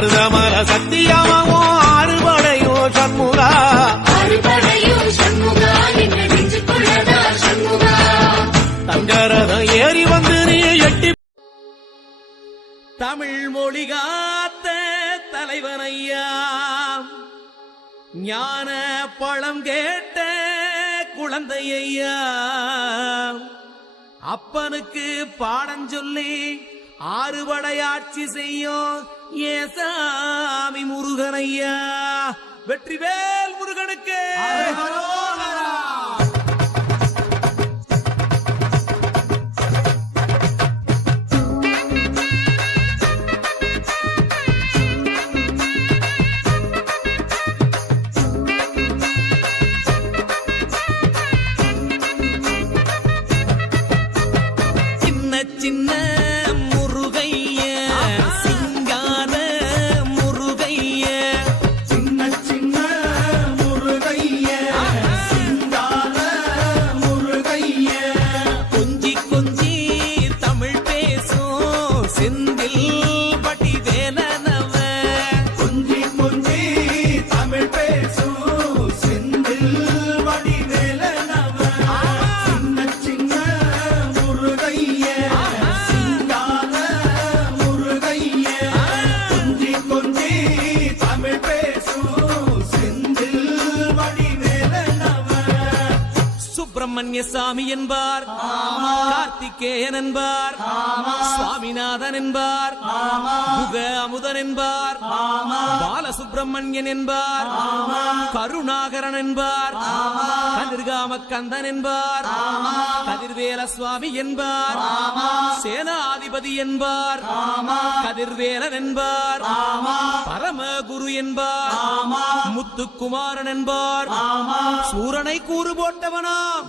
மருதமல சத்தியமோ அறுபடையோ சண்முகா தங்கரதம் ஏறி வந்து நீ எட்டி தமிழ் மொழி காத்த தலைவனையா ஞான பழம் கேட்ட குழந்தையா அப்பனுக்கு பாடம் சொல்லி ஆறுபடையாட்சி செய்யும் ஏசாமி முருகனையா வெற்றிவேல் முருகனுக்கு சின்ன முருகைய சிங்கார முருகைய சின்ன சின்ன முருகைய சிங்கார முருகைய கொஞ்சி கொஞ்சி தமிழ் பேசும் செந்தில் பட்டி வேலனவ கொஞ்சி கொஞ்சி தமிழ் பேசும் செந்தில் பட்டி வேலனவ சின்ன சின்ன முருகைய சுப்பிரமணிய சாமி என்பார் கார்த்திகேயன் என்பார் சுவாமிநாதன் என்பார் முக அமுதன் என்பார் பாலசுப்பிரமணியன் என்பார் கருணாகரன் என்பார் கதிர்காம கந்தன் என்பார் கதிர்வேல சுவாமி என்பார் சேனாதிபதி என்பார் கதிர்வேலன் என்பார் பரமகுரு என்பார் முத்துக்குமாரன் என்பார் சூரனை கூறு போட்டவனாம்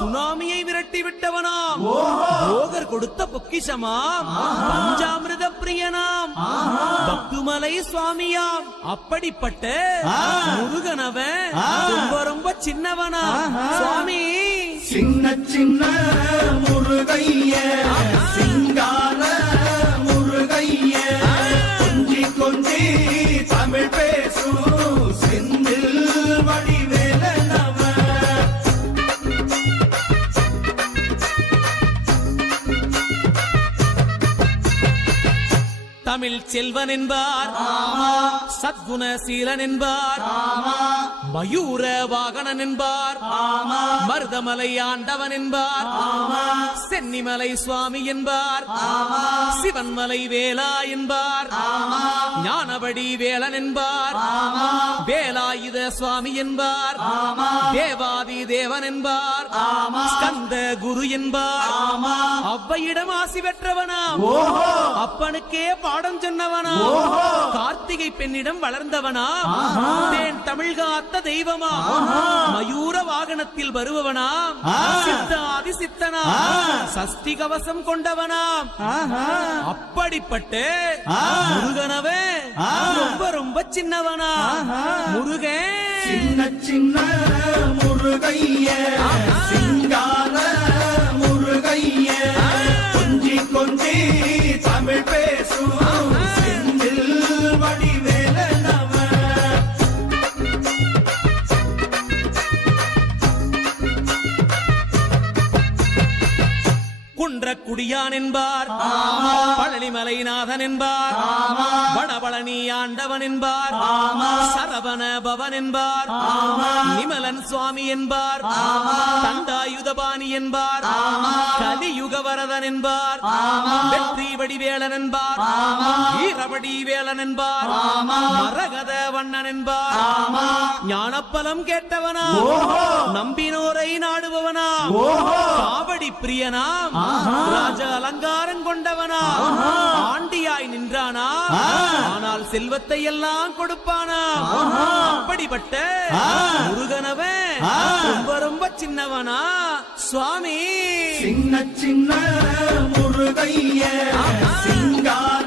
சுனாமியை விரட்டி விட்டவனாம் போகர் கொடுத்த பொக்கிஷமாம் பஞ்சாமிரத பிரியனாம் பக்துமலை சுவாமியாம் அப்படிப்பட்ட முருகனவன் ரொம்ப ரொம்ப சின்னவனா சுவாமி சின்ன சின்ன முருகைய சிங்கார முருகைய கொஞ்சி கொஞ்சி தமிழ் பேசும் செந்தில் வடிவேலனவ தமிழ் செல்வன் என்பார் சத்குணசீலன் என்பார் மயூர வாகனன் என்பார் மருதமலை ஆண்டவன் என்பார் சென்னிமலை சுவாமி என்பார் சிவன்மலை வேலா என்பார் ஞானபடி வேலன் என்பார் வேலாயுத சுவாமி என்பார் தேவாதி தேவன் என்பார் ஸ்கந்த குரு என்பார் அவ்வையிடம் ஆசி பெற்றவனாம் அப்பனுக்கே பாடம் சொன்னவனா கார்த்திகை பெண்ணிடம் வளர்ந்தவனா தேன் தமிழ் காத்த தெய்வமா மயூர வாகனத்தில் வருபவனா சித்தாதி சித்தனா சஷ்டி கவசம் கொண்டவனாம் அப்படிப்பட்ட முருகனவே ரொம்ப ரொம்ப சின்னவனா முருகன் சின்ன சின்ன முருகைய சிங்கார முருகைய கொஞ்சி கொஞ்சி தமிழ் பேசும் செந்தில் வடிவேலனவ குன்றக்குடியான் என்பார் பழனிமலைநாதன் என்பார் வடபழனி ஆண்டவன் என்பார் சரவண பவன் என்பார் நிமலன் சுவாமி என்பார் தண்டாயுதபாணி என்பார் கலியுக வரதன் என்பார் வெற்றி வடிவேலன் என்பார் வீரவடி வேலன் என்பார் மரகத வண்ணன் என்பார் ஞானப்பலம் கேட்டவனா நம்பினோரை நாடுபவனா காவடி பிரியனாம் ராஜ அலங்காரம் கொண்டவனா ஆண்டியாய் நின்றானா ஆனால் செல்வத்தை எல்லாம் கொடுப்பானா அப்படிப்பட்ட முருகனவன் ரொம்ப ரொம்ப சின்னவனா சுவாமி சின்ன சின்ன முருகைய சிங்கார